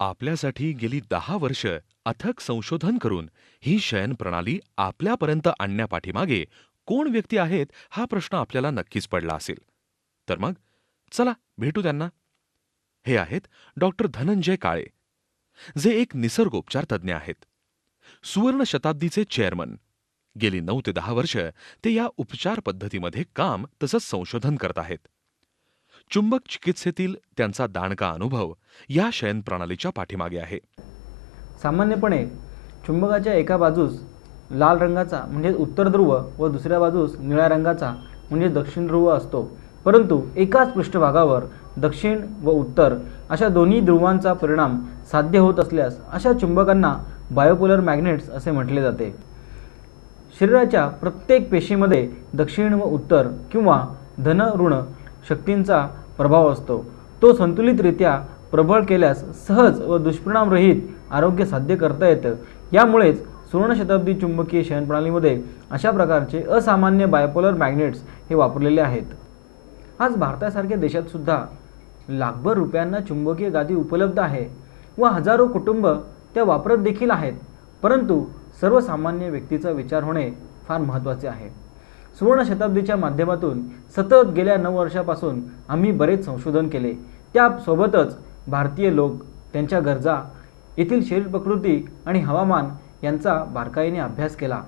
आपल्यासाठी गेली 10 वर्ष अथक संशोधन करून ही शयन प्रणाली आपल्यापर्यंत आणण्यापाठीमागे कोण व्यक्ती आहेत हा प्रश्न आपल्याला नक्कीच पडला असेल. तर मग चला भेटू त्यांना. हे आहेत डॉक्टर धनंजय काळे, जे एक निसर्गोपचार तज्ज्ञ आहेत. सुवर्ण शताब्दीचे चेअरमन. गेली 9 ते 10 वर्ष ते या उपचार पद्धतीमध्ये काम तसंच संशोधन करत आहेत. चुंबक चिकित्सेतील त्यांचा दांडका अनुभव या शयन प्रणालीच्या पाठीमागे आहे. सामान्यपणे चुंबकाच्या एका बाजूस लाल रंगाचा म्हणजे उत्तर ध्रुव व दुसऱ्या बाजूस निळ्या रंगाचा म्हणजे दक्षिण ध्रुव असतो. परंतु एकाच पृष्ठभागावर दक्षिण व उत्तर अशा दोन्ही ध्रुवांचा परिणाम साध्य होत असल्यास अशा चुंबकांना बायोपोलर मॅग्नेट्स असे म्हटले जाते. शरीराच्या प्रत्येक पेशीमध्ये दक्षिण व उत्तर किंवा धन ऋण शक्तींचा प्रभाव असतो. तो संतुलितरित्या प्रबळ केल्यास सहज व दुष्परिणामरहित आरोग्य साध्य करता येतं. यामुळेच सुवर्ण शताब्दी चुंबकीय शयन प्रणालीमध्ये अशा प्रकारचे असामान्य बायोपोलर मॅग्नेट्स हे वापरलेले आहेत. आज भारतासारख्या देशात सुद्धा लाखभर रुपयांना चुंबकीय गादी उपलब्ध आहे व हजारो कुटुंब त्या वापरत देखील आहेत. परंतु सर्वसामान्य व्यक्तीचा विचार होणे फार महत्त्वाचे आहे. सुवर्ण शताब्दीच्या माध्यमातून सतत गेल्या 9 वर्षापासून आम्ही बरेच संशोधन केले. त्यासोबतच भारतीय लोक, त्यांच्या गरजा, येथील शरीर प्रकृती आणि हवामान यांचा बारकाईने अभ्यास केला.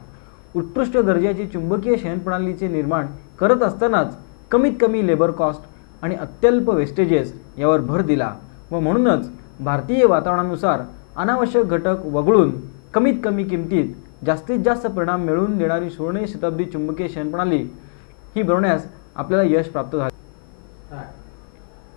उत्कृष्ट दर्जाची चुंबकीय शयन प्रणालीचे निर्माण करत असतानाच कमीत कमी लेबर कॉस्ट आणि अत्यल्प वेस्टेजेस यावर भर दिला व म्हणूनच भारतीय वातावरणानुसार अनावश्यक घटक वगळून कमीत कमी किमतीत जास्तीत जास्त परिणाम मिळवून देणारी सुवर्ण शताब्दी चुंबकीय शयन प्रणाली ही बनवण्यास आपल्याला यश प्राप्त झाले.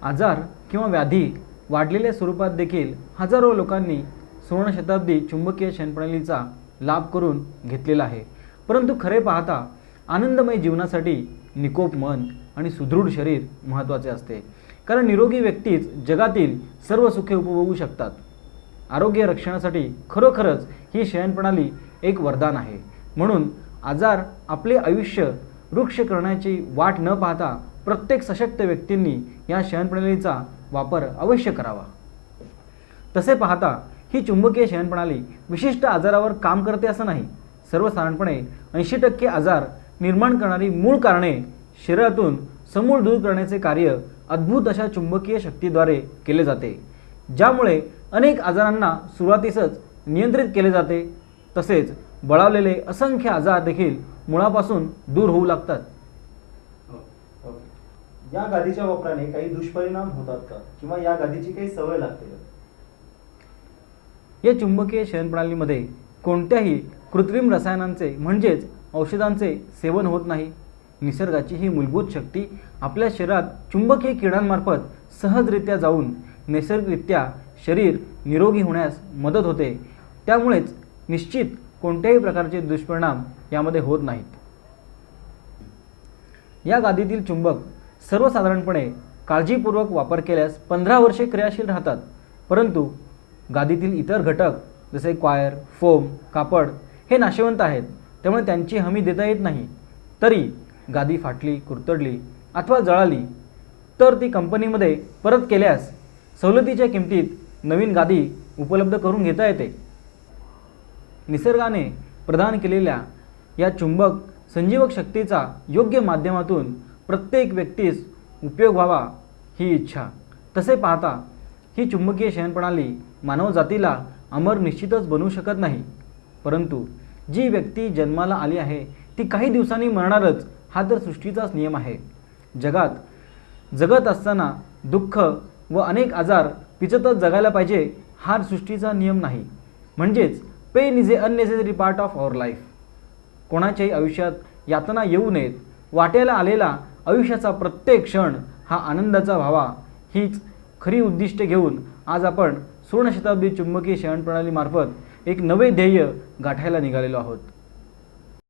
आजार किंवा व्याधी वाढलेल्या स्वरूपात देखील हजारो लोकांनी सुवर्ण शताब्दी चुंबकीय शयन प्रणालीचा लाभ करून घेतलेला आहे. परंतु खरे पाहता आनंदमय जीवनासाठी निकोप मन आणि सुदृढ शरीर महत्त्वाचे असते. कारण निरोगी व्यक्तीच जगातील सर्व सुखे उपभोगू शकतात. आरोग्य रक्षणासाठी खरोखरच ही शयन प्रणाली एक वरदान आहे. म्हणून आजार आपले आयुष्य वृक्ष करण्याची वाट न पाहता प्रत्येक सशक्त व्यक्तींनी या शयन प्रणालीचा वापर अवश्य करावा. तसे पाहता ही चुंबकीय शयन प्रणाली विशिष्ट आजारावर काम करते असं नाही. सर्वसाधारणपणे 80% आजार निर्माण करणारी मूळ कारणे शरीरातून समूळ दूर करण्याचे कार्य अद्भुत अशा चुंबकीय शक्तीद्वारे केले जाते, ज्यामुळे अनेक आजारांना सुरुवातीसच नियंत्रित केले जाते. तसेच बळावलेले असंख्य आजार देखील मुळापासून दूर होऊ लागतात. या गादीच्या वापराने काही दुष्परिणाम होतात का किंवा या गादीची काही सवय लागते का? या चुंबकीय शयन प्रणालीमध्ये कोणत्याही कृत्रिम रसायनांचे म्हणजेच औषधांचे सेवन होत नाही. निसर्गाची ही मूलभूत शक्ती आपल्या शरीरात चुंबकीय किरणांमार्फत सहजरित्या जाऊन नैसर्गिकरित्या शरीर निरोगी होण्यास मदत होते. त्यामुळेच निश्चित कोणत्याही प्रकारचे दुष्परिणाम यामध्ये होत नाहीत. या गादीतील चुंबक सर्वसाधारणपणे काळजीपूर्वक वापर केल्यास 15 वर्षे क्रियाशील राहतात. परंतु गादीतील इतर घटक जसे क्वायर, फोम, कापड हे नाशवंत आहेत. त्यामुळे त्यांची हमी देता येत नाही. तरी गादी फाटली, कुरतडली अथवा जळाली तर ती कंपनीमध्ये परत केल्यास सवलतीच्या किमतीत नवीन गादी उपलब्ध करून घेता येते. निसर्गाने प्रदान केलेल्या या चुंबक संजीवक शक्तीचा योग्य माध्यमातून प्रत्येक व्यक्तीस उपयोग व्हावा ही इच्छा. तसे पाहता ही चुंबकीय शयन प्रणाली मानवजातीला अमर निश्चितच बनवू शकत नाही. परंतु जी व्यक्ती जन्माला आली आहे ती काही दिवसांनी मरणारच हा तर सृष्टीचाच नियम आहे. जगात जगत असताना दुःख व अनेक आजार पिचतच जगायला पाहिजे हा सृष्टीचा नियम नाही. म्हणजेच pain is a unnecessary part of our life. कोणाच्याही आयुष्यात यातना येऊ नयेत. वाट्याला आलेला आयुष्याचा प्रत्येक क्षण हा आनंदाचा व्हावा हीच खरी उद्दिष्टे घेऊन आज आपण सुवर्ण शताब्दी चुंबकीय शयन प्रणालीमार्फत एक नवे ध्येय गाठायला निघालेलो आहोत.